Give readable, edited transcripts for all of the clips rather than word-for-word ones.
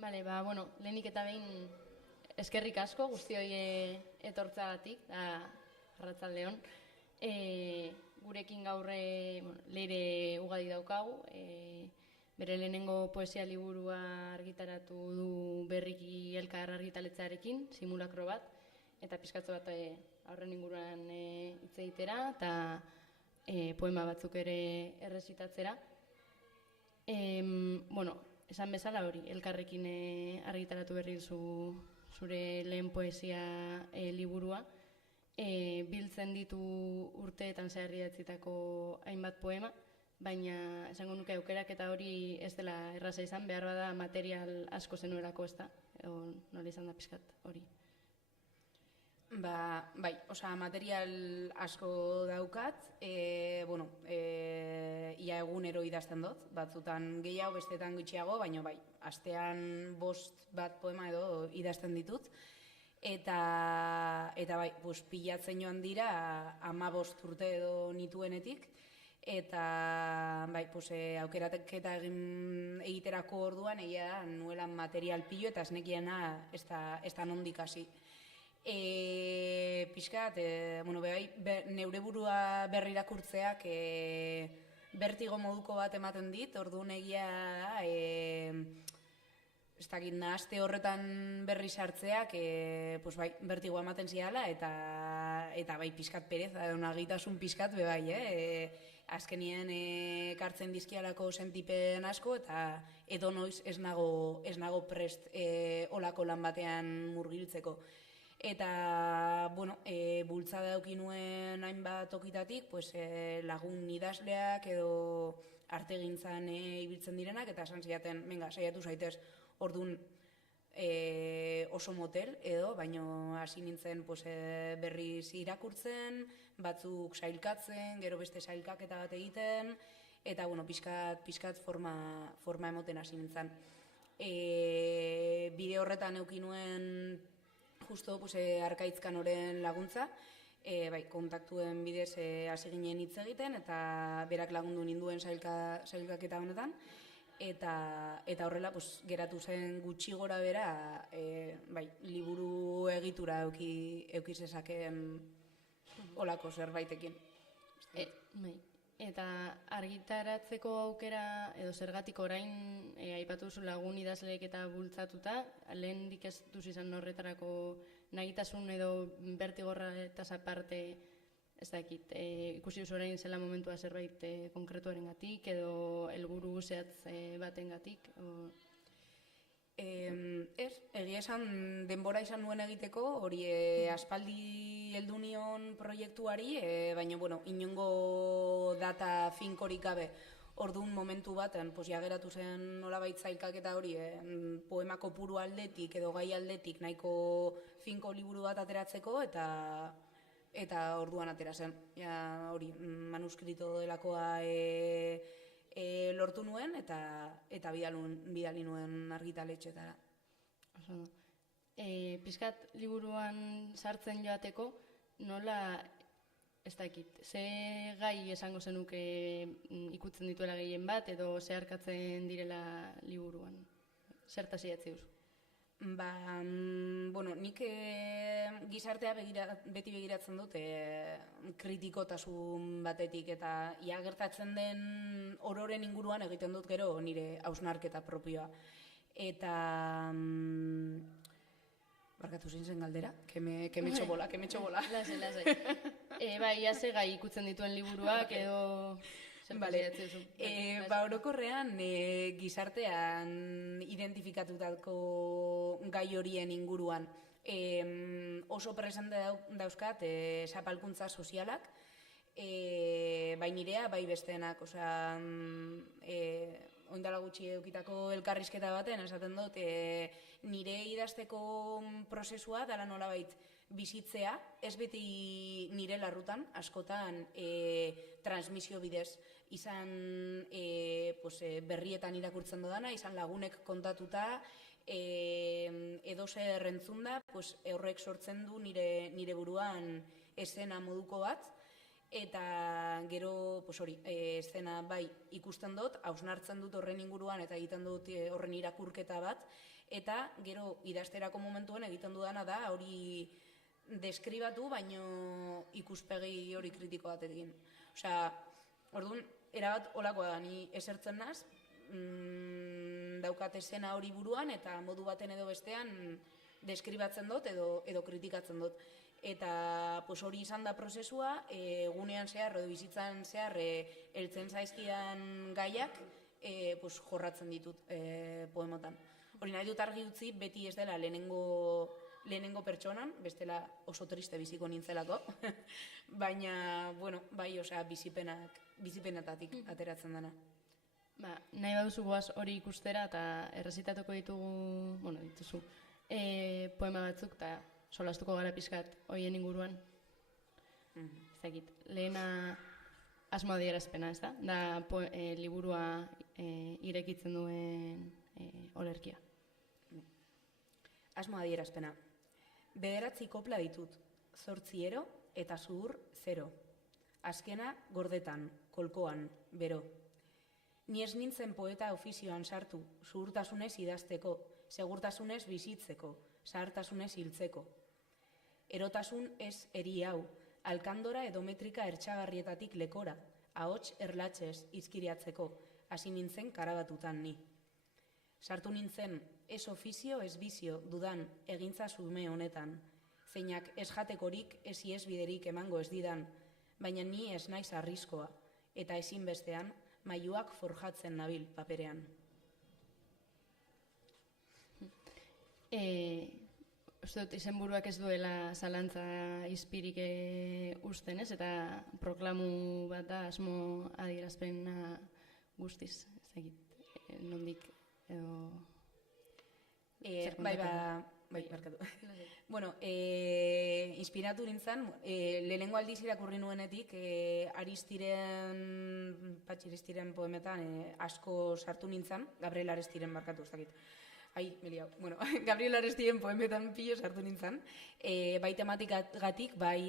Bale, lehenik eta behin eskerrik asko guztioi etortzagatik, arratsaldeon. Gurekin gaur Leire Ugadi daukagu, bere lehenengo poesia liburua argitaratu du berriki elkar argitaletxearekin, simulakro bat, eta pizkatxo bat aurren inguruan hitz egitera, eta poema batzuk ere errezitatzera. Esan bezala hori, elkarrekin argitaratu berri duzu zure lehen poesia liburua. Biltzen ditu urteetan zehar idatzitako hainbat poema, baina esango nuke aukerak eta hori ez dela erraza izan, behar bada material asko zenuelako, ez da? Edo nola izan da pixkat hori? Bai, material asko daukat, ia egunero idazten dut, batzutan gehiago, bestetan gutxiago, baina bai, astean 5 poema edo idazten ditut, eta bai, pilatzen joan dira 15 urte edo nituenetik, eta bai, aukerateketa egiterako orduan egia nuelan material pilo eta esnekiena ez da nondik hasi. Pixkat, neure burua berri irakurtzeak bertigo moduko bat ematen dit, orduan egia ez dakit nahazte horretan berri sartzeak bertigo ematen ziala eta bai pixkat pereza, nagitasun pixkat bai, azkenien kartzen dizkialako sentipen asko eta edo noiz ez nago prest olako lan batean murgiltzeko. Eta, bultzada dauki nuen hainbat tokitatik, lagun idazleak edo artegintzan ibiltzen direnak, eta esan ziaten, saiatu zaitez, orduan oso motel edo, baino hasi nintzen berriz irakurtzen, batzuk sailkatzen, gero beste sailkaketa bat egiten, eta, pixkat forma emoten hasi nintzen. Bide horretan euki nuen justo Arkaitzkan oren laguntza, kontaktuen bidez hasi ginen hitz egiten, eta berak lagundu ninduen sailkaketa honetan, eta horrela geratu zen gutxi gora bera, liburu egitura euki zezakeen olako zerbaitekin. Eta argitaratzeko aukera, edo zergatik orain aipatu duzu lagun idazleek eta bultzatuta, lehendik ez duz izan horretarako nagitasun edo bertigorra eta aparte, ez dakit, ikusi duzu orain zela momentua zerbait konkretuaren gatik, edo helburu zehatz baten gatik? Ez, egia esan denbora izan nuen egiteko, hori aspaldi heldu nion proiektuari, baina inongo data finkorik gabe. Orduan momentu baten, geratu zen nolabait zailkaketa hori, poema kopuru aldetik edo gai aldetik nahiko finko liburu bat ateratzeko, eta orduan atera zen. Hori, manuskrito delakoa lortu nuen eta bidali nuen argitaletxetara. Pizkat liburuan sartzen joateko, nola, ez dakit, ze gai esango zenuke ikutzen dituela gehien bat, edo zeharkatzen direla liburuan? Zertaz idatzi duzu? Nik gizartea beti begiratzen dut kritikotasun batetik, eta ia gertatzen den ororen inguruan egiten dut gero nire hausnarketa propioa. Eta barkatu zein zen galdera, keme txobola. Lasai. Ia ze gai ikutzen dituen liburuak edo... Orokorrean gizartean identifikatutako gai horien inguruan oso presente dauzkat zapalkuntza sozialak, bai nirea, bai besteenak, oindala gutxi edukitako elkarrizketa baten, esaten dut, nire idazteko prozesua dala nolabait bizitzea, ez beti nire larrutan, askotan transmisio bidez, izan berrietan irakurtzen dodana, izan lagunek kontatuta, edo zer entzunda, horrek sortzen du nire buruan esena moduko bat, eta gero, pues hori, eszena bai ikusten dut, hausnartzen dut horren inguruan eta egiten dut horren irakurketa bat, eta gero idazterako momentuen egiten dudana da hori deskribatu, baino ikuspegi hori kritiko batekin. Osea, orduan, erabat olakoa da, ni esertzen naz, daukat eszena hori buruan, eta modu baten edo bestean deskribatzen dut edo kritikatzen dut. Eta hori izan da prozesua, egunean zehar, edo bizitzan zehar, heltzen zaizkidan gaiak, jorratzen ditut poemotan. Hori nahi dut argi utzi, beti ez dela lehenengo pertsonan, bestela oso triste biziko nintzelako, baina, bueno, bai, osea, bizipenetatik ateratzen dena. Nahi baduzu goaz hori ikustera eta errezitatuko dituzu poema batzuk eta solastuko gara pixkat horien inguruan. Ezagit, lehena asmo adierazpena, ez da? Da liburua irekitzen duen olerkia. Asmo adierazpena. 9 kopla ditut, 8 ero eta zuhur 0. Azkena gordetan, kolkoan, bero. Ni ez nintzen poeta ofizioan sartu, zuhurtasunez idazteko, segurtasunez bizitzeko, zahartasunez hiltzeko. Erotasun ez eri hau, alkandora edo metrika ertsagarrietatik lekora, ahots erlatxez izkiriatzeko, hasi nintzen karabatutan ni. Sartu nintzen, ez ofizio, ez bizio, dudan, egintza zume honetan, zeinak ez jatekorik, ez ies biderik emango ez didan, baina ni ez naiz arriskoa, eta ezinbestean, mailuak forjatzen nabil paperean. Uste dut, izenburuak ez duela zalantza izpirik usten, ez? Eta proklamu bat da asmo adierazpena guztiz, ez dakit, nondik edo... Bai, barkatu. Bueno, inspiratu nintzen, lehenengo aldiz irakurri nuenetik, Patxiristiren poemetan asko sartu nintzen, Gabriel Arestiren barkatu, ez dakit. Bueno, Gabriel Arestiren poemetan pilo sartu nintzen, bai tematikagatik, bai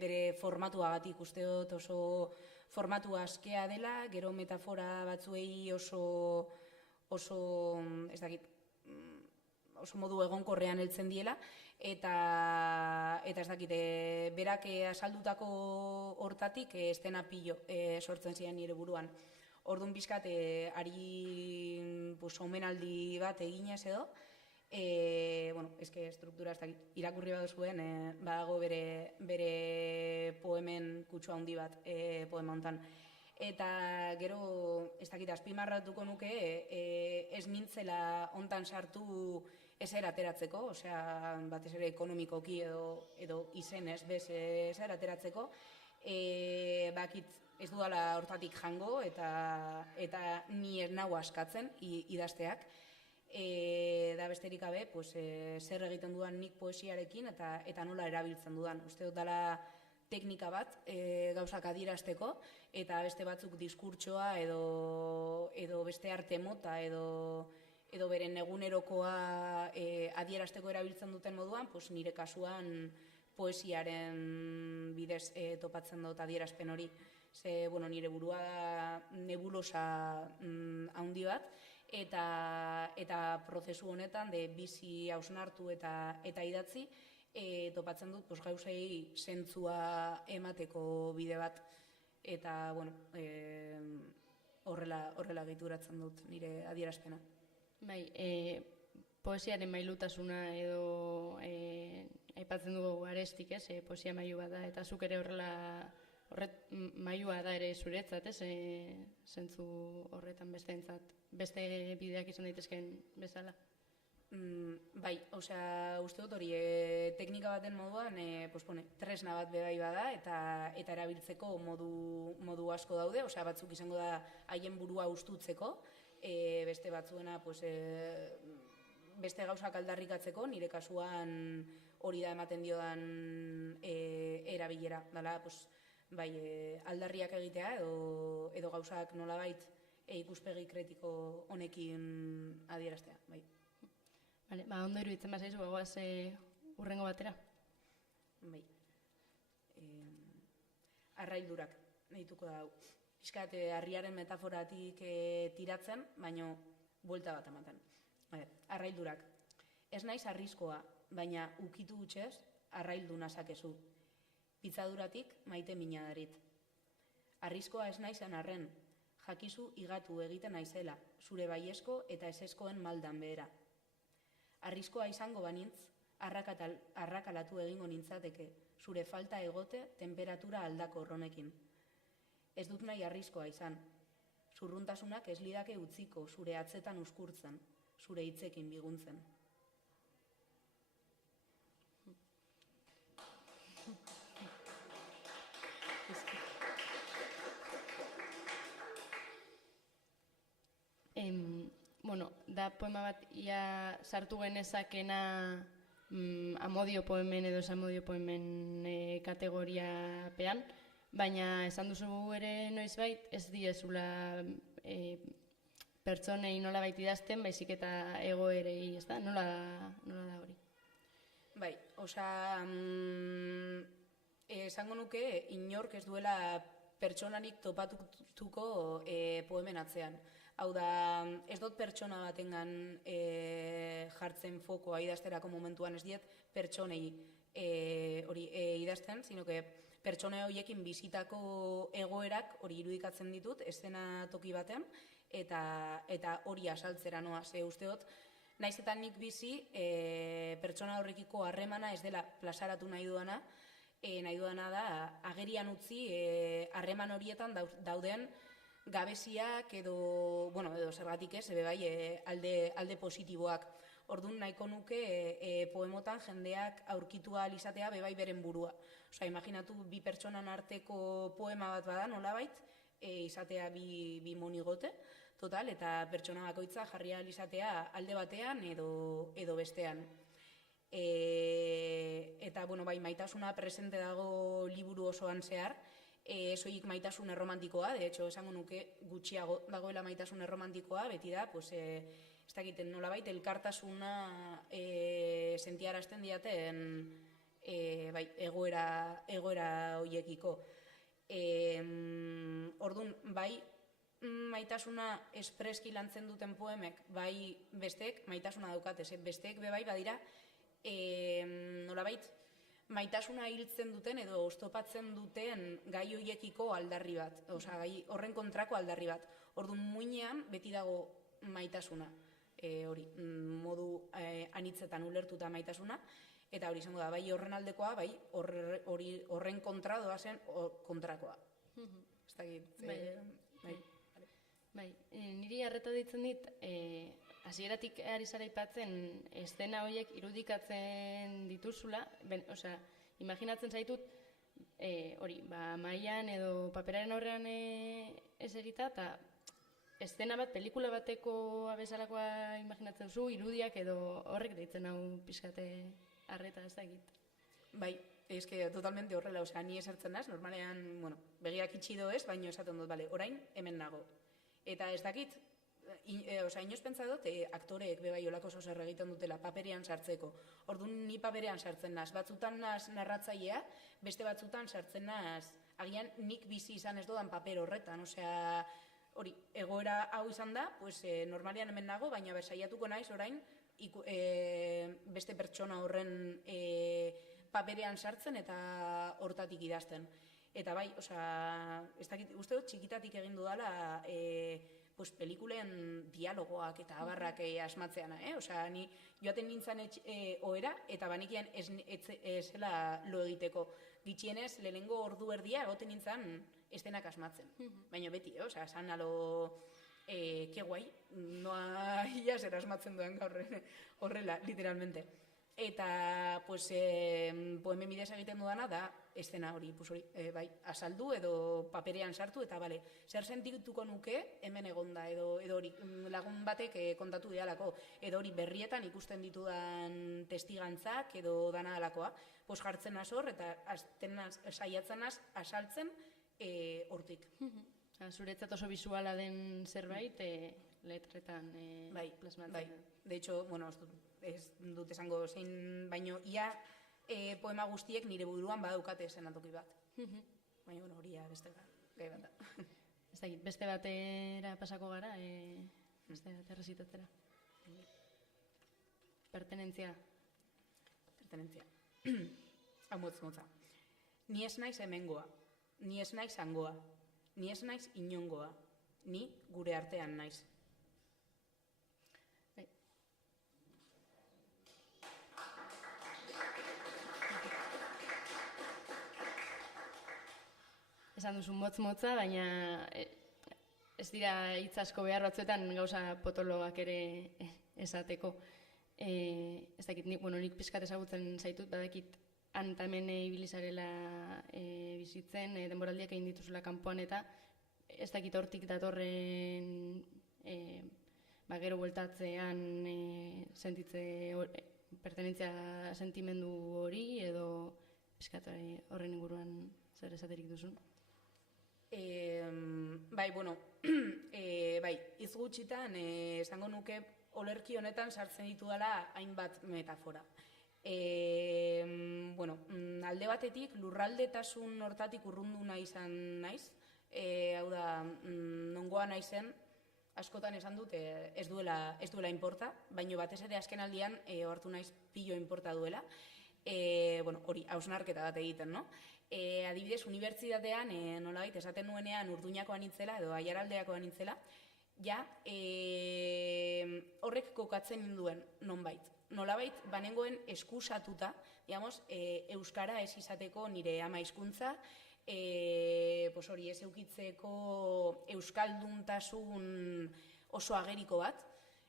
bere formatuagatik, uste dut oso formatu askea dela, gero metafora batzuei oso, ez dakit, oso modu egonkorrean heltzen diela, eta ez dakit, berak azaldutako hortatik estena pilo sortzen ziren nire buruan. Orduan bizkat, ari omenaldi bat eginez edo, struktura ez dakit, irakurri baduzuen, badago bere poemen kutsu handi bat poema hontan. Eta gero, ez dakit, azpimarratuko nuke, ez nintzela hontan sartu ezer ateratzeko, osea, batez ere ekonomikoki edo izenez bez ezer ateratzeko, bakit ez dudala hortatik jango eta ni ez nago askatzen idazteak, da besterik gabe, zer egiten dudan nik poesiarekin eta nola erabiltzen dudan. Uste dut dela teknika bat gauzak adierazteko, eta beste batzuk diskurtsoa edo beste arte mota edo beren egunerokoa adierazteko erabiltzen duten moduan, nire kasuan poesiaren bidez topatzen dut adierazpen hori. Ze, nire burua nebulosa handi bat, eta prozesu honetan de bizi hausnartu eta idatzi, topatzen dut gauzei zentzua emateko bide bat, eta horrela gehituratzen dut nire adierazpena. Bai, poesiaren mailutasuna edo aipatzen dugu Arestik, ez? Poesia mailu bat da, eta zuk ere mailua da ere zuretzat, ez? Zentzu horretan beste bideak izan daitezkeen bezala. Bai, osea, uste dut hori teknika baten moduan tresna bat bebai bada eta erabiltzeko modu asko daude, osea, batzuk izango da haien burua ustutzeko, beste batzuena beste gauzak aldarrikatzeko, nire kasuan hori da ematen diodan erabilera, dela, bai, aldarriak egitea edo gauzak nolabait ikuspegi kritiko honekin adieraztea, bai. Bale, ondo iruditzen bazaizu, urrengo batera? Bai. arraildurak, nahituko da hau. Piskat, harriaren metaforatik tiratzen, baino buelta bat ematen. Arraildurak. Ez naiz arriskoa, baina ukitu utxez, arraildu nazakezu. Pitzaduratik maite mina darit. Arriskoa ez naizen arren, jakizu igatu egiten naizela, zure baiesko eta eseskoen maldan behera. Arriskoa izango banintz, arrakalatu egingo nintzateke, zure falta egote temperatura aldako honekin. Ez dut nahi arriskoa izan. Zurruntasunak ez lidake utziko zure atzetan uskurtzen, zure hitzekin biguntzen. Da poema bat ia sartu genezakena amodio poemen edo esamodio poemen kategoriapean, baina esan duzu ere noizbait ez diezula pertsonei nolabait idazten, baizik eta egoerei, ez da? Nola da hori? Bai, esango nuke inork ez duela pertsonarik topatuko poemen atzean. Hau da, ez dut pertsona batengan jartzen fokoa idazterako momentuan, ez diet pertsonei hori idazten, sino que pertsone horiekin bizitako egoerak hori irudikatzen ditut, eszena toki baten, eta hori asaltzera noa. Ze usteot, naiz eta nik bizi pertsona horrekiko harremana ez dela plazaratu nahi duana da agerian utzi harreman horietan dauden gabeziak edo zergatik ez, bai alde positiboak. Orduan nahiko nuke poemotan jendeak aurkitu ahal izatea bai beren burua. Osa, imaginatu bi pertsonan arteko poema bat bada nolabait, izatea bi monigote, total, eta pertsona bakoitza jarri ahal izatea alde batean edo bestean. Eta, bai, maitasuna presente dago liburu osoan zehar, soilik maitasun erromantikoa, de hecho, esango nuke gutxiago dagoela maitasun erromantikoa, beti da, ez dakiten nolabait, elkartasuna sentiarazten diaten egoera hoiekiko. Orduan, bai, maitasuna espreski lantzen duten poemek, bai besteek maitasuna daukatez, besteek bebai badira, nolabait, maitasuna hiltzen duten edo oztopatzen duten gai hoiekiko aldarri bat, osea, gai horren kontrako aldarri bat. Orduan, muinean beti dago maitasuna, hori, modu anitzetan ulertuta maitasuna, eta hori izango da, bai horren aldekoa, bai horren kontra doazen kontrakoa. Ez dakit, bai. Niri harreta ditzen dit, hasieratik ari zara aipatzen eszena horiek irudikatzen dituzula, imaginatzen zaitut, hori, mailan edo paperaren aurrean eserita, eta eszena bat, pelikula bateko bezalakoa imaginatzen zu, irudiak edo horrek deitzen hau pixkate harreta ez dakit. Bai, eske totalmente horrela, ni esertzen naz, normalean, begiak itxido ez, baina esaten dut, orain hemen nago. Eta ez dakit, inoz pentsa dut, aktoreek bebai olako zozer egiten dutela paperean sartzeko. Orduan ni paperean sartzen naz, batzutan naz narratzailea, beste batzutan sartzen naz, agian nik bizi izan ez dodan paper horretan, hori, egoera hau izan da, normalean hemen nago, baina saiatuko naiz orain, beste pertsona horren paperean sartzen eta hortatik idazten. Eta bai, ez dakit, uste dut txikitatik egin dudala pelikulen dialogoak eta abarrak asmatzeana, ni joaten nintzen ohera eta banekian ez zela lo egiteko. Gitxienez, lehenengo ordu erdia egoten nintzen eszenak asmatzen. Baina beti, esan alo, que guai, noa ia zer asmatzen duen gaur horrela, literalmente. Eta, poemen bidez egiten dudana da, eszena hori, bai, azaldu edo paperean sartu, eta bale, zer sentituko nuke hemen egonda, edo hori lagun batek kontatu dialako, edo hori berrietan ikusten ditudan testigantzak, edo dana alakoa, jartzen azor, eta saiatzen azaltzen hortik. Zuretzat oso bisuala den zerbait, letretan plasmatzen. Bai, de hecho, ez dut esango zein, baino ia poema guztiek nire buruan badaukate eszenatoki bat. baina hori beste gai bat da. Ez dakit, beste batera pasako gara, beste bat errezitatzera. Pertenentzia. Hau motza. Ni ez naiz hemengoa, ni ez naiz hangoa, ni ez naiz inongoa, ni gure artean naiz. Esan duzu motz-motza, baina ez dira hitz asko behar batzuetan gauza potoloak ere esateko. Ez dakit, nik pixkat ezagutzen zaitut, badakit hemen ibili zarela bizitzen, denboraldiak egin dituzula kanpoan eta ez dakit hortik datorren gero bueltatzean sentitze pertenentzia sentimendu hori edo pixkat horren inguruan zer esaterik duzun? Bai, hitz gutxitan esango nuke olerki honetan sartzen ditu dela hainbat metafora. Alde batetik lurraldetasun hortatik urrundu nahi izan naiz, hau da, nongoa naizen, askotan esan dut ez duela inporta, baino batez ere azken aldian ohartu naiz pilo inporta duela. Hori, hausnarketa bat egiten, no? Adibidez, unibertsitatean, nolabait, esaten nuenean Urduñakoan nintzela edo Aiaraldeakoan nintzela, ja, horrek kokatzen ninduen nonbait. Nolabait, banengoen eskusatuta, digamos, euskara ez izateko nire ama hizkuntza, hori ez eukitzeko euskalduntasun oso ageriko bat,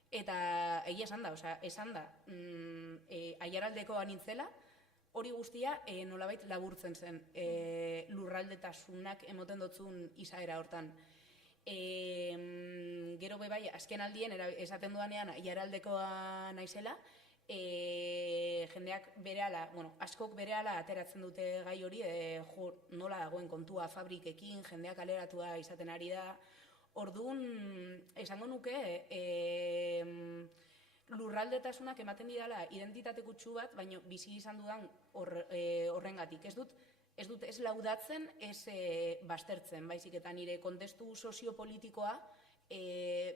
eta egia esan da, Aiaraldekoan nintzela, hori guztia nolabait laburtzen zen lurraldetasunak emoten dotzun izaera hortan. Gero bai, azken aldien esaten dudanean Aiaraldekoa naizela, jendeak berehala, askok berehala ateratzen dute gai hori, nola dagoen kontua fabrikekin, jendeak aleratua izaten ari da. Orduan, esango nuke, lurraldetasunak ematen didala identitate kutsu bat, baina bizi izan dudan horrengatik. Ez dut ez laudatzen, ez baztertzen, baizik eta nire kontestu soziopolitikoa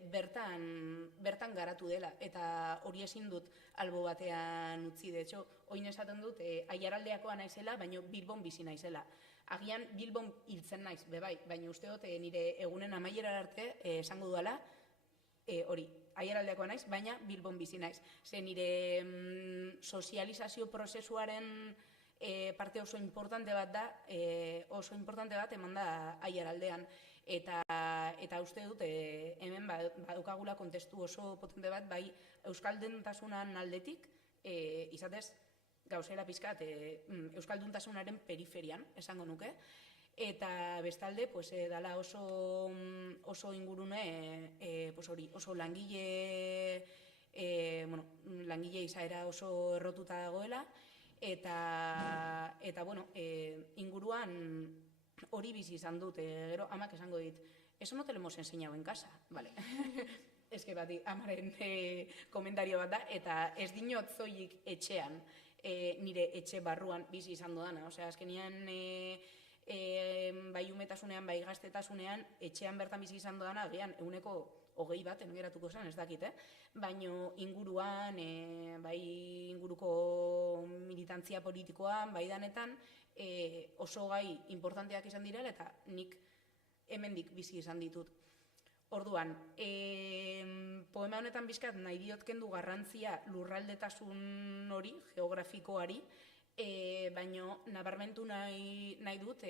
bertan garatu dela, eta hori ezin dut albo batean utzi. De hecho, oin esaten dut Aiaraldeakoa naizela, baina Bilbon bizi naizela. Agian Bilbon hiltzen naiz, bebai, baina uste dut nire egunen amaiera arte esango dudala, hori, Aiaraldeakoa naiz, baina Bilbon bizi naiz. Ze nire sozializazio prozesuaren parte oso importante bat da, eman da Aiaraldean. Eta uste dut, hemen badukagula kontestu oso potente bat, bai euskaldentasunan aldetik, izatez, gauzela pizkat, euskalduntasunaren periferian, esango nuke, eta bestalde, dala oso ingurune, oso langile izaera oso errotuta dagoela, eta inguruan hori bizi izan dut, gero amak esango dit, eso no te lo hemos enseñado en casa, vale. Ez que bati, amaren komentario bat da, eta ez dinot zoik etxean, nire etxe barruan bizi izan dudana. Osea, azkenian, bai umetasunean, bai gaztetasunean, etxean bertan bizi izan dudana, agian, 20% geratuko zen, ez dakit, baino inguruan, bai inguruko militantzia politikoan, bai danetan, oso gai importanteak izan direla, eta nik hemendik bizi izan ditut. Orduan, poema honetan bizkat nahi diot kendu garrantzia lurraldetasun hori, geografikoari, baino nabarmentu nahi dut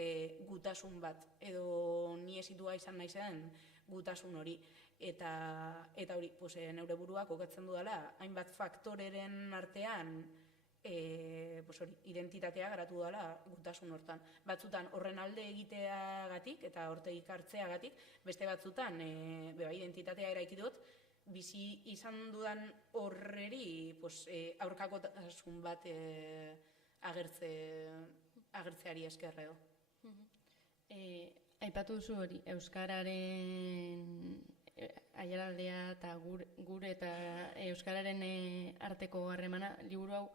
gutasun bat, edo ni esitua izan nahi zen gutasun hori. Eta hori, neure burua kokatzen dudala, hainbat faktoreren artean identitatea garatu dela gutasun hortan. Batzutan horren alde egiteagatik eta hortegik hartzeagatik, beste batzutan identitatea eraiki dut, bizi izan dudan horreri aurkakotasun bat agertzeari esker edo. Aipatu duzu hori, euskararen Aiaraldea eta gure eta euskararen arteko harremana, liburu hau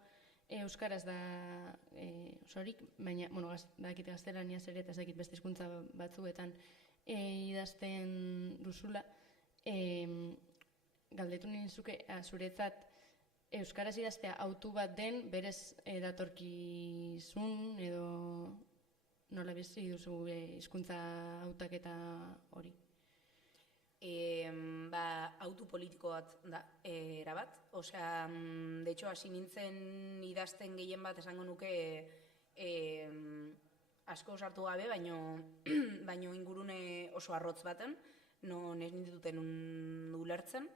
euskaraz da osorik, baina, badakit gaztelaniaz ere, eta ez dakit beste hizkuntza batzuetan idazten duzula, galdetu nizuke, zuretzat, euskaraz idaztea autu bat den, berez datorkizun edo nola bizi duzu hizkuntza hautaketa hori? Autu politiko bat da, erabat. Osea, de hecho, hasi nintzen idazten gehien bat esango nuke asko sartu gabe, baino ingurune oso arrotz baten, non ez ninduten ulertzen,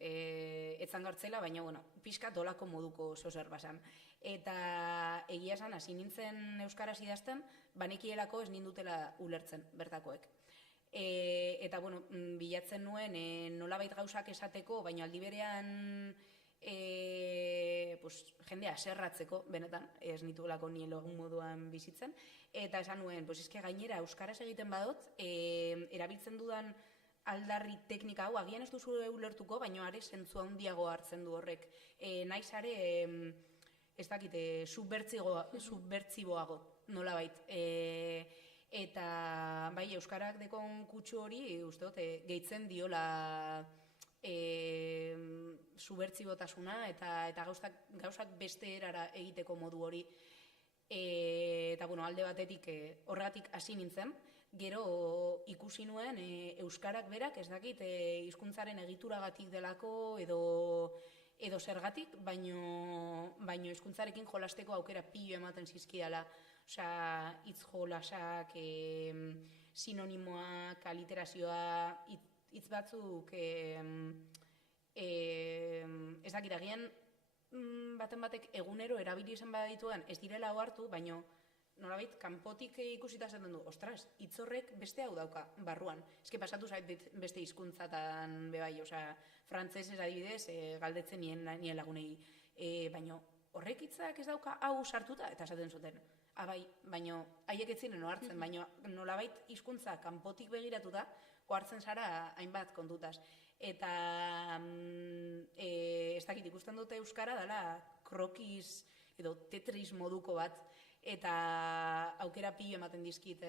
etzan gartzela, baina, pixka dolako moduko zer basan. Eta egia esan, hasi nintzen euskaraz idazten, banekielako ez nindutela ulertzen bertakoek. Eta, bilatzen nuen nolabait gauzak esateko, baina aldi berean jendea aserratzeko, benetan, ez nituelako nien logun moduan bizitzen, eta esan nuen, eske gainera euskaraz egiten badot, erabiltzen dudan aldarri teknika hau, agian ez duzu ulertuko, baina are zentzu handiago hartzen du horrek. Naiz are, ez dakite, subbertziboago, nolabait. Eta, bai, euskarak dekon kutsu hori, uste dut, gehitzen diola subbertzibotasuna eta gauzak beste erara egiteko modu hori. Eta, alde batetik horregatik hasi nintzen, gero ikusi nuen euskarak berak, ez dakit, hizkuntzaren egituragatik delako edo zergatik, baino hizkuntzarekin jolasteko aukera pilo ematen zizkidala. Osea, hitz jolasak, sinonimoak, aliterazioa, hitz batzuk, ez dakit, agian baten batek egunero erabili izan badituen ez direla ohartu, baino nolabait kanpotik ikusita zaten du, ostras, hitz horrek beste hau dauka barruan. Eske pasatu zait beste hizkuntzatan bebai, osea, frantsesez adibidez, galdetzen nien lagunei, baino horrek hitzak ez dauka hau sartuta, eta esaten zuten. Bai, baino haiek ez ziren ohartzen, baino nolabait hizkuntza kanpotik begiratuta ohartzen zara hainbat kontutaz. Eta ez dakit ikusten dute euskara dela krokiz edo tetris moduko bat, eta aukera pilo ematen dizkit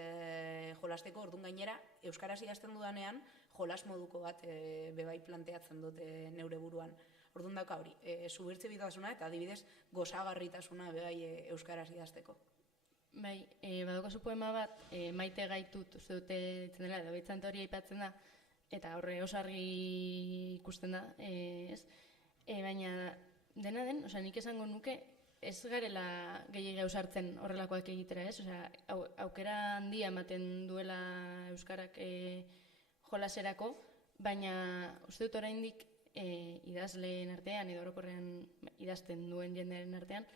jolasteko, orduan gainera euskaraz idazten dudanean jolas moduko bat bebai planteatzen dute neure buruan. Orduan dauka hori, subbertsibitasuna eta adibidez gozagarritasuna bebai euskaraz idazteko. Bai, badaukazu poema bat, maite gaitut, uste dute ditzen dela, edo behitzante hori aipatzen da, eta horre oso argi ikusten da, ez? Baina dena den, nik esango nuke, ez garela gehiagia ausartzen horrelakoak egitera, ez? Aukera handia ematen duela euskarak jolaserako, baina uste dut oraindik idazleen artean, edo orokorrean idazten duen jendearen artean,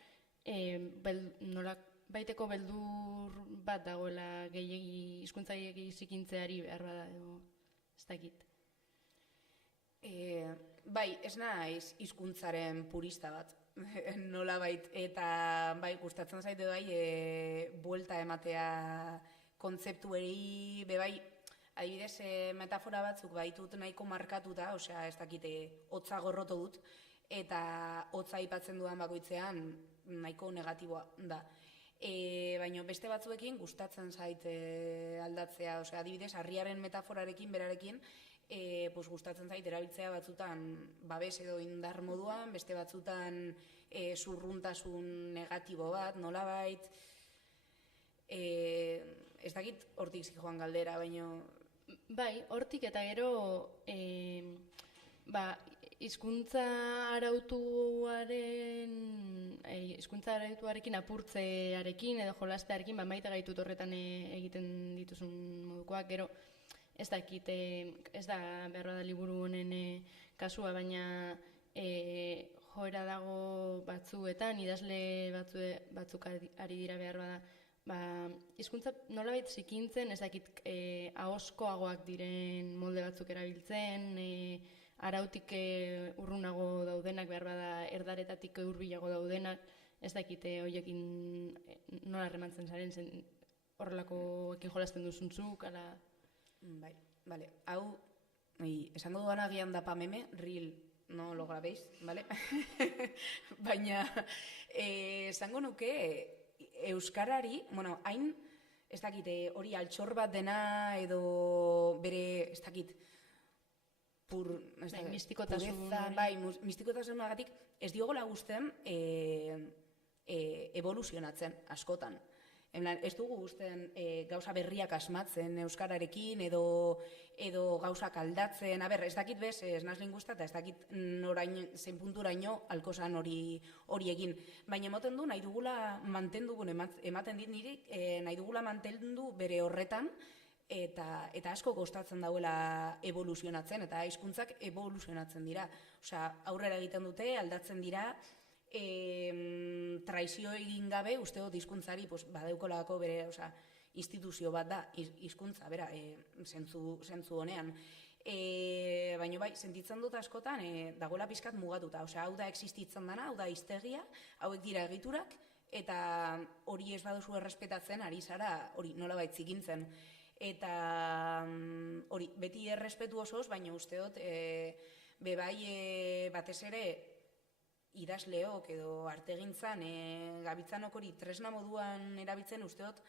baiteko beldur bat dagoela hizkuntza gehiegi zikintzeari behar bada, edo ez dakit. Bai, ez naiz hizkuntzaren purista bat, nolabait, eta bai, gustatzen zaite bai, buelta ematea kontzeptuei, bebai, adibidez, metafora batzuk baitut nahiko markatuta, osea, ez dakite, hotza gorroto dut, eta hotza aipatzen dudan bakoitzean nahiko negatiboa da. Baina beste batzuekin gustatzen zait aldatzea, osea, adibidez, harriaren metaforarekin, berarekin, gustatzen zait erabiltzea batzutan babes edo indar moduan, beste batzutan zurruntasun negatibo bat, nolabait, ez dakit hortik zijoan galdera, baina... Bai, hortik eta gero, hizkuntza arautuarekin apurtzearekin edo jolastearekin maite gaitut horretan egiten dituzun modukoak, gero ez dakit, ez da behar da liburu honen kasua, baina joera dago batzuetan, idazle batzuk ari dira behar bada, hizkuntza nolabait zikintzen, ez dakit ahoskoagoak diren molde batzuk erabiltzen, arautik urrunago daudenak, behar bada erdaretatik hurbilago daudenak, ez dakite horiekin nola remantzen zaren, horrelakoekin jolasten duzuntzuk, ala... Bai, bale, hau, esango duan agian da pameme, ril no lo grabéis, ¿vale? Baina, esango nuke, euskarari, bueno, hain, ez dakit, hori altxor bat dena edo bere, ez dakit, mistikotasunagatik ez diogula gusten evoluzionatzen askotan. Ez dugu gusten gauza berriak asmatzen euskararekin edo gauzak aldatzen. Ez dakit bez, ez naz linguista eta ez dakit zein punturaino alkozan hori egin. Baina ematen du, nahi dugula mantendu, ematen dit niri, nahi dugula mantendu bere horretan, eta asko kostatzen dauela evoluzionatzen, eta hizkuntzak evoluzionatzen dira. Aurrera egiten dute, aldatzen dira, traizio egin gabe, uste dut hizkuntzari badeukolako bere instituzio bat da, hizkuntza, bera, zentzu honean. Baina bai, sentitzen dut askotan, dagoela pizkat mugatuta. Hau da existitzen dana, hau da hiztegia, hauek dira egiturak, eta hori ez baduzu errespetatzen, ari zara, hori nolabait zikintzen. Eta hori, beti errespetu osoz, baina uste dut, bebai batez ere, idazleok edo artegintzan gabitzanok hori tresna moduan erabiltzen uste dut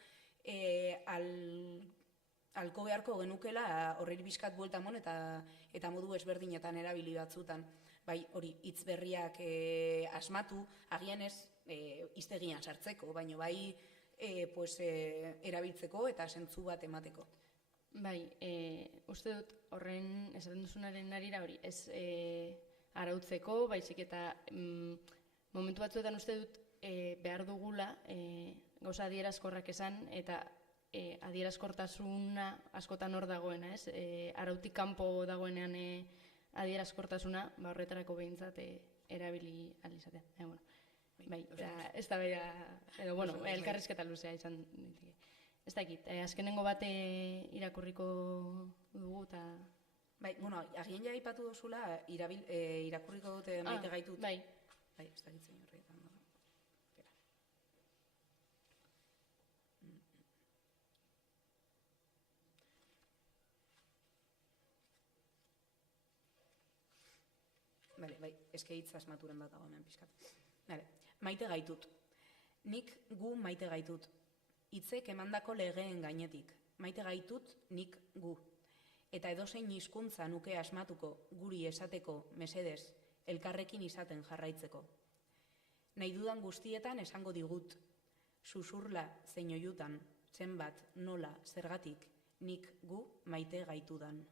alko beharko genukela horreri bizkat buelta mon eta modu ezberdinetan erabili batzutan. Bai, hori hitz berriak asmatu, agian ez hiztegian sartzeko, baina bai erabiltzeko eta zentzu bat emateko. Bai, uste dut horren esaten duzunaren arira hori, ez arautzeko, baizik eta momentu batzuetan uste dut behar dugula gauza adierazkorrak esan eta adierazkortasuna askotan hor dagoena, ez? Arautik kanpo dagoenean adierazkortasuna, horretarako behintzat erabili alizatea. Bai, ez da beha, edo, bueno, elkarrizketa luzea izan ditike. Ez dakit, azkenengo bate irakurriko dugu eta... Bai, bueno, agien ja ipatu dozula, irakurriko dute maite gaitut. Bai. Bai, ez dakit zein horretan. Bai, eske hitz asmaturen bat dago hemen pixkat. Maite gaitut. Nik gu maite gaitut. Hitzek emandako legeen gainetik. Maite gaitut nik gu. Eta edozein hizkuntza nuke asmatuko, guri esateko, mesedez, elkarrekin izaten jarraitzeko. Nahi dudan guztietan esango digut, susurla zein oiutan, zenbat, nola, zergatik, nik gu maite gaitudan.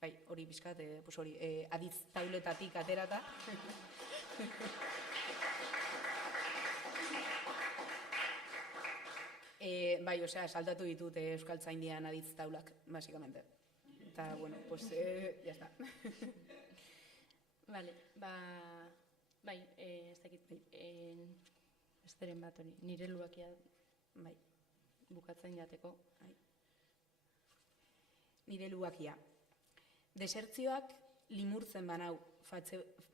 Bai, hori bizkat, hori, aditz tauletatik aterata. Bai, saltatu ditut Euskaltzaindian aditz taulak, basikamente. Eta, bueno, pues, ya está. Vale, bai, ez dakit, ez deren bat hori, nire luakia, bai, bukatzen jateko. Nire luakia. Desertzioak limurtzen banau,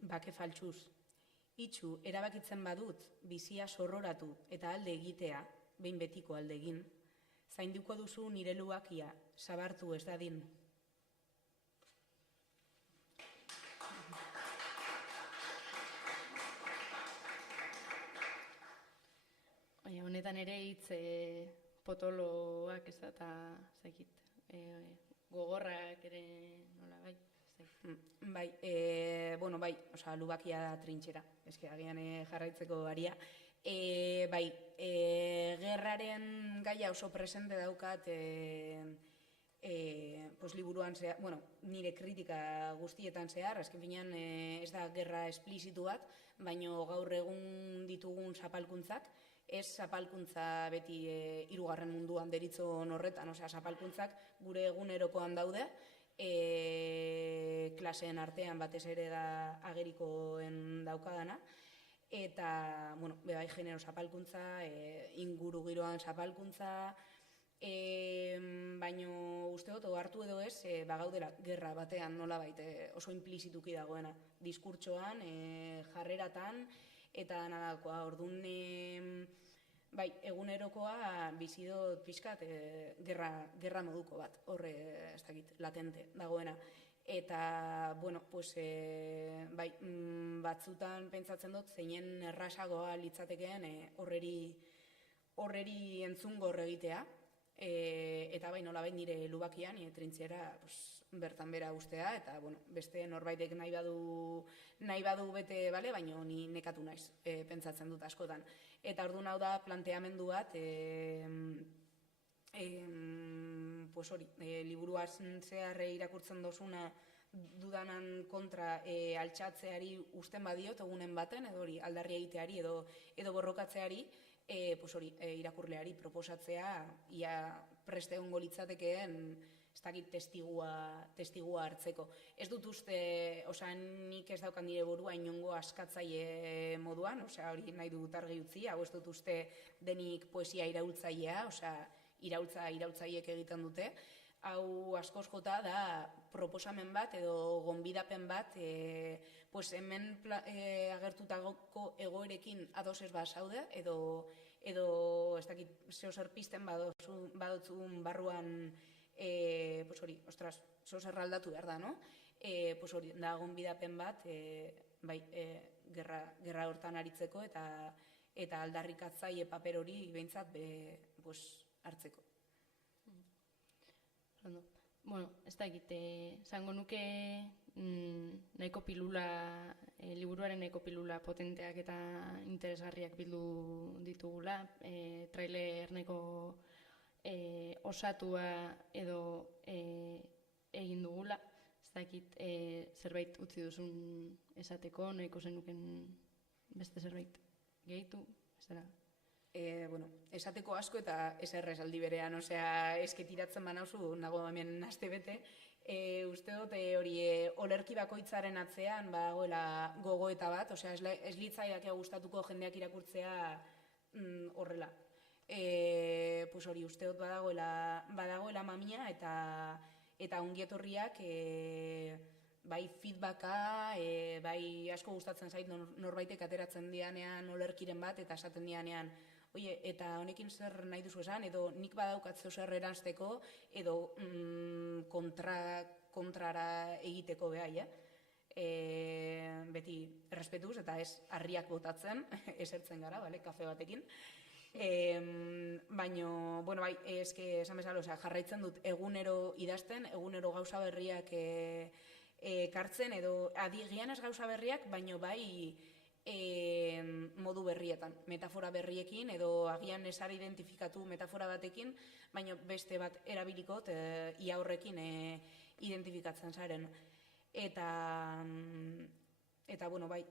bake faltsuz. Itxu, erabakitzen badut, bizia sorroratu eta alde egitea, behin betiko alde egin, zainduko duzu nire luakia, sabartu ez dadin. Honetan ere hitz potoloak ez da, eta zekit, gogorrak ere nola, bai? Bai, bueno, bai, lubakia da trintxera, eske agian jarraitzeko aria. Bai, gerraren gaia oso presente daukat liburuan zehar, bueno, nire kritika guztietan zehar, azken finean ez da gerra esplizitu bat, baino gaur egun ditugun zapalkuntzak, ez zapalkuntza beti hirugarren munduan deritzon horretan, zapalkuntzak gure egunerokoan daude, klaseen artean batez ere da agerikoen daukadana, eta, bueno, bai genero zapalkuntza, inguru giroan zapalkuntza, baino uste dut, hartu edo ez, bagaudela gerra batean nolabait oso implizituki dagoena, diskurtsoan, jarreratan, eta nadakoa, orduan, bai, egunerokoa bizi dut pixkat gerra moduko bat, horre, ez dakit, latente dagoena. eta, bueno, pues, bai, batzutan pentsatzen dut zeinen errasagoa litzatekeen horreri entzungor egitea, eta bai nolabait nire lubakian, trintziera bertan bera ustea, eta bueno, beste norbaitek nahi badu bete, bale, baina ni nekatu naiz, pentsatzen dut askotan. Eta orduan hau da planteamendu bat, pues hori, liburuan zehar irakurtzen dozuna dudanan kontra altxatzeari usten badiot egunen baten, edo hori aldarri egiteari edo borrokatzeari, pues hori, irakurleari proposatzea ia preste egongo litzatekeen ez dakit testigua hartzeko. Ez dut uste, osea, nik ez daukan nire burua inongo askatzaile moduan, osea, hori nahi dut argi utzi, hau ez dut uste denik poesia iraultzailea, osea, iraultzaileek egiten dute. Hau askoz jota da proposamen bat edo gonbidapen bat, pues hemen agertutako egoerekin ados ez bazaude, edo ez dakit zeozer pizten badotzun barruan, pues hori, ostras, zeozer aldatu behar da, no? Pues hori, da gonbidapen bat, bai, gerra hortan aritzeko eta aldarrikatzaile paper hori behintzat hartzeko. Bueno, ez da egite, zango nuke nahiko pilula, liburuaren nahiko pilula potenteak eta interesgarriak bildu ditugula, trailer nahiko osatua edo egin dugula, ez da egit zerbait utzi duzun esateko, nahiko zenuken beste zerbait gehitu, ez dara? Bueno, esateko asko eta eserrez aldi berean, osea, eske tiratzen banauzu, nago hemen aste bete, uste dut hori olerki bakoitzaren atzean badagoela gogoeta bat, osea, ez litzaidak gustatuko jendeak irakurtzea horrela. Pues hori, uste dut badagoela mamia eta ongietorriak bai feedbacka, bai asko gustatzen zait norbaitek ateratzen dianean olerkiren bat eta esaten dianean, oie, eta honekin zer nahi duzu esan, edo nik badaukat zeu zer eranzteko, edo kontrara egiteko behai, beti errespetuz eta ez harriak botatzen, esertzen gara, kafe batekin. Baina, bueno, bai, eske esan bezala, jarraitzen dut egunero idazten, egunero gauza berriak kartzen, edo adigian ez gauza berriak, baina bai modu berrietan, metafora berriekin, edo agian esara identifikatu metafora batekin, baina beste bat erabilikot ia horrekin identifikatzen zaren. Eta bueno, bai,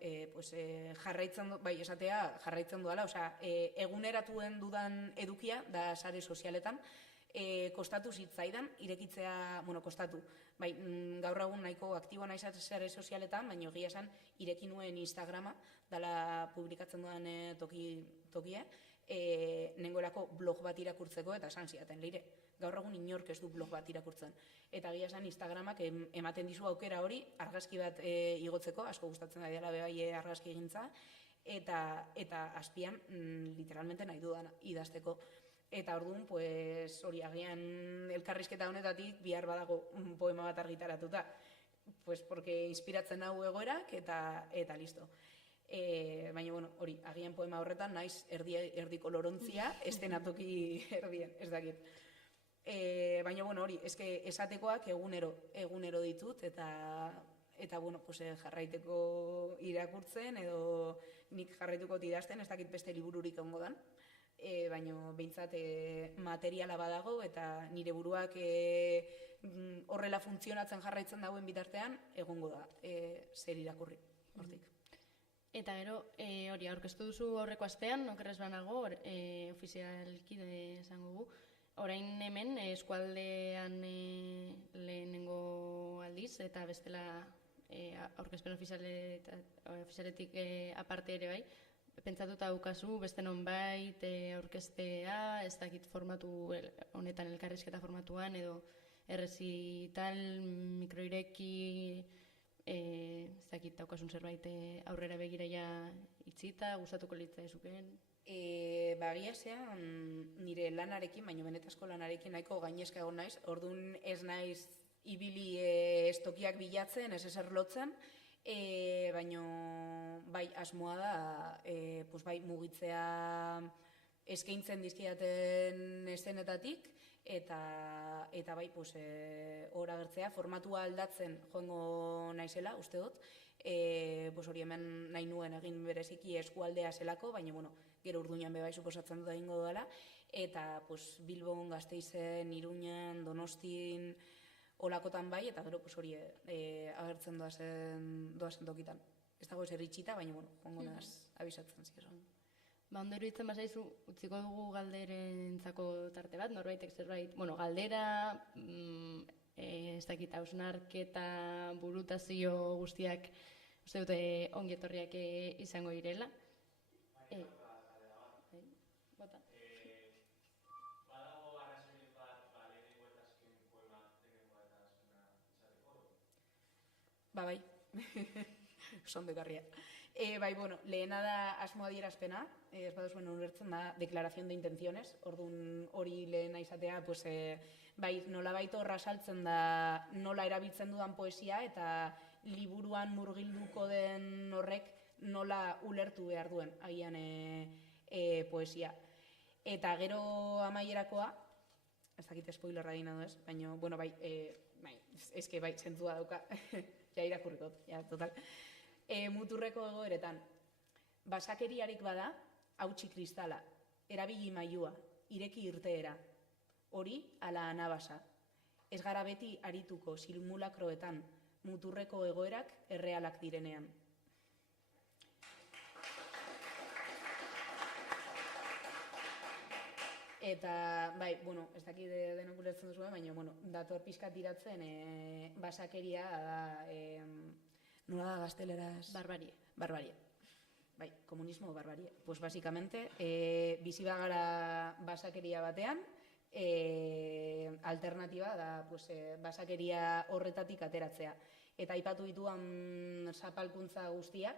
jarraitzen du, bai, esatea jarraitzen duela, osea, eguneratuen dudan edukia da sare sozialetan, kostatu zitzaidan, irekitzea, bueno, kostatu, bai, gaur egun nahiko aktiboa naiz sare sozialetan, baina egia esan ireki nuen Instagrama, dala publikatzen dudan tokia, nengoelako blog bat irakurtzeko eta esan ziaten, leire, gaur egun inork ez du blog bat irakurtzen. Eta egia esan Instagramak ematen dizu aukera hori, argazki bat igotzeko, asko gustatzen da dela bebai argazki egintza, eta azpian literalmente nahi dudan idazteko. Eta orduan, pues, hori agian elkarrizketa honetatik bihar badago poema bat argitaratuta. Pues porque inspiratzen hau egoerak eta listo. Baina, bueno, hori, agian poema horretan naiz erdiko lorontzia, estenatoki erdien, ez dakit. Baina, bueno, hori, eske esatekoak egunero ditut, eta bueno, pues, jarraiteko irakurtzen, edo nik jarraituko idazten, ez dakit beste libururik ongo dan. Baina behintzat materiala badago eta nire buruak horrela funtzionatzen jarraitzen dauen bitartean egongo da zer irakurri hortik. Eta gero, hori aurkeztu duzu aurreko astean, okerrez banago, ofizialki esango gu, orain hemen eskualdean lehenengo aldiz eta bestela aurkezpen ofizialetik aparte ere bai, pentsatuta daukazu beste nonbait aurkeztea, ez dakit formatu honetan elkarrizketa formatuan edo errezital, mikroireki, ez dakit daukasun zerbait aurrera begiraia itzita, gustatuko litzaizuken? Bagia zean nire lanarekin, baina benetazko lanarekin nahiko gainezka egon naiz, orduan ez naiz ibili estokiak bilatzen, ez ezer lotzen, baino bai asmoa da pues bai mugitzea eskaintzen dizkidaten eszenetatik eta bai pues hor agertzea, formatua aldatzen joango naizela, uste dut. Pues hori hemen nahi nuen egin bereziki eskualdea zelako, baina bueno, gero Urduñan bebai suposatzen dut egingo dela, eta pues Bilbon, Gasteizen, Iruñan, Donostin, olakotan bai, eta gero pues hori agertzen doazen tokitan. Ez dago ezer itxita, baina bueno, joango naz abisatzen ziren. Ondo iruditzen bazaizu, utziko dugu galderentzako tarte bat, norbaitek zerbait, galdera, ez dakit, hausnarketa, burutazio guztiak, uste dute ongi etorriak izango direla. Bota. Badago arrazoirik bat, lehenengo eta azken poema lehenengoa eta azkena izateko? Bai, ondo ekarria. Bai, bueno, lehena da asmo adierazpena, ez baduzuen ulertzen da, declaración de intenciones, orduan hori lehena izatea, pues, bai, nolabait horra saltzen da nola erabiltzen dudan poesia eta liburuan murgilduko den horrek nola ulertu behar duen agian poesia. Eta gero amaierakoa, ez dakit spoilerra dina du ez, baina, bueno, bai, eske bai, zentzua dauka, ja irakurrikot, ja, total. Muturreko egoeretan, basakeriarik bada, hautsi kristala, erabili mailua, ireki irteera, hori ala anabasa. Ez gara beti arituko simulakroetan, muturreko egoerak errealak direnean. Eta, bai, bueno, ez dakit denok ulertzen duzuen, baina, bueno, dator pixkat iratzen basakeria da, nola da gazteleraz? Barbarie. Barbarie. Bai, komunismo o barbarie. Pues básicamente, bizi bagara basakeria batean, alternatiba da pues, basakeria horretatik ateratzea. Eta aipatu dituan zapalkuntza guztiak,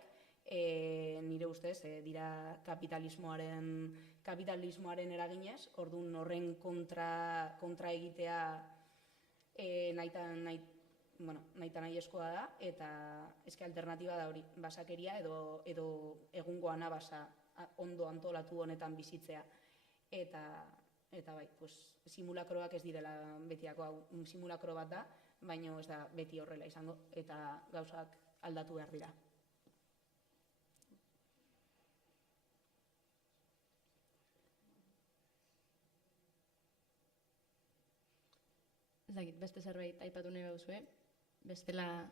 nire ustez, dira kapitalismoaren eraginez, orduan horren kontra egitea nahi eskoa da, eta eske alternatiba da hori, basakeria edo egungo anabasa ondo antolatu honetan bizitzea. Eta bai, pues, simulakroak ez direla betiako, hau simulakro bat da, baina ez da beti horrela izango, eta gauzak aldatu behar dira. Ez dakit, beste zerbait aipatu nahi bauzue, bestela...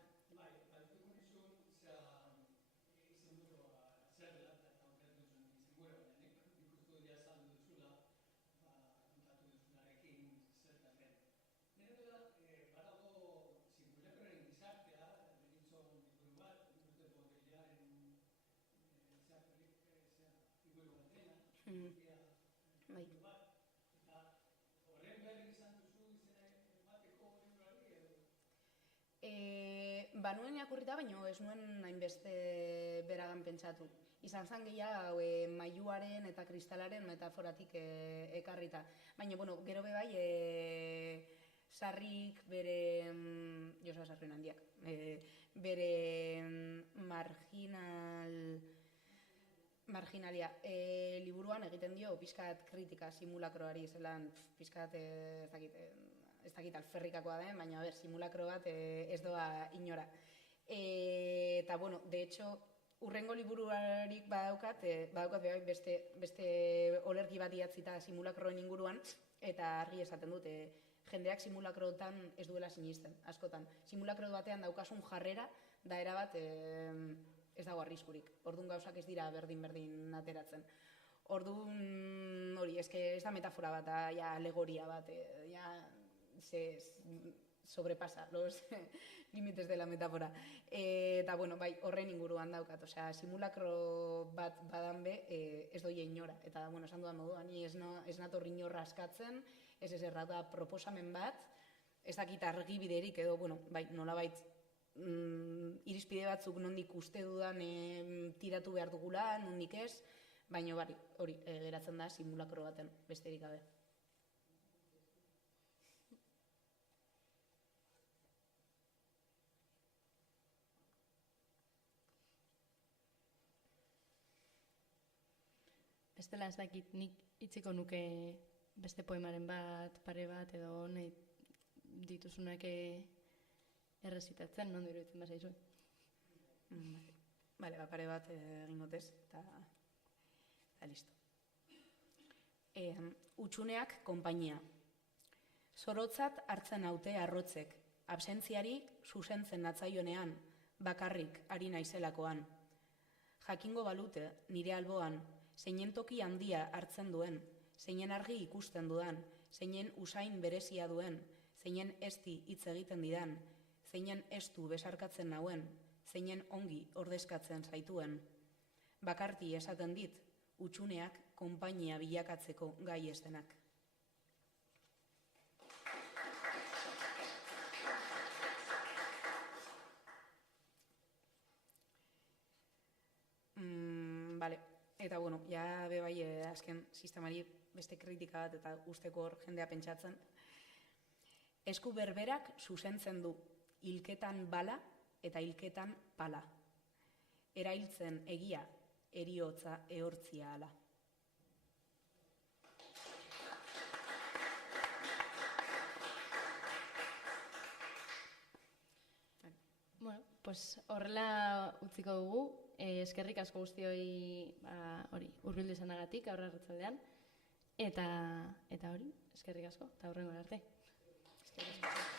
Banuen irakurrita, baina ez nuen hainbeste beragan pentsatu. Izan zan gehiago mailuaren eta kristalaren metaforatik ekarrita. Baina, bueno, gero bebai, sarrik bere, Joseba Sarrien handiak, bere marginalia liburuan egiten dio pixkat kritika simulakroari, zelan pixkat ez dakit alferrikakoa den, baina simulakro bat ez doa inora. Eta, bueno, de hecho, urrengo liburuarik badaukat beste olerki bat idatzita simulakroen inguruan, eta argi esaten dut, jendeak simulakroetan ez duela sinisten, askotan. Simulakro batean daukasun jarrera, da erabat ez dago arriskurik. Orduan gauzak ez dira berdin ateratzen. Orduan, hori, ez da metafora bat, ja alegoria bat, ja se sobrepasa los límites de la metáfora. Eta, bueno, bai, horren inguruan daukat. Osea, simulakro bat badan be, ez doia inora. Eta, bueno, esan dudan moduan, ni ez nator inorra askatzen, ez errata proposamen bat, ez dakit argibiderik edo, bueno, bai, nolabait irizpide batzuk nondik uste dudan tiratu behar dugula, nondik ez, baina hori, geratzen da simulakro baten, besterik gabe. bestela ez dakit nik itziko nuke beste poemaren bat, pare bat, edo nahi dituzunak errezitatzen, non iruditzen bazaizu. Bale, pare bat egin gotez, eta listo. Utsuneak konpainia. Zorotzat hartzen haute arrotzek, absentziari zuzentzen natzaionean, bakarrik ari naizelakoan. Jakingo balute nire alboan, zeinen toki handia hartzen duen, zeinen argi ikusten dudan, zeinen usain berezia duen, zeinen esti hitz egiten didan, zeinen estu besarkatzen nauen, zeinen ongi ordezkatzen zaituen. Bakarti esaten dit, utsuneak konpainia bilakatzeko gai ez denak. Vale. Eta bueno, ja bebai azken sistemari beste kritika bat eta usteko hor jendea pentsatzen. Esku berberak zuzentzen du, hilketan bala eta hilketan pala. Erailtzen egia, eriotza ehortzia ala. Bueno, pues horrela utziko dugu. Eskerrik asko guztioi hurbildu izanagatik aurre arratsaldean. Eta hori, eskerrik asko, eta hurrengo arte. Eskerrik asko.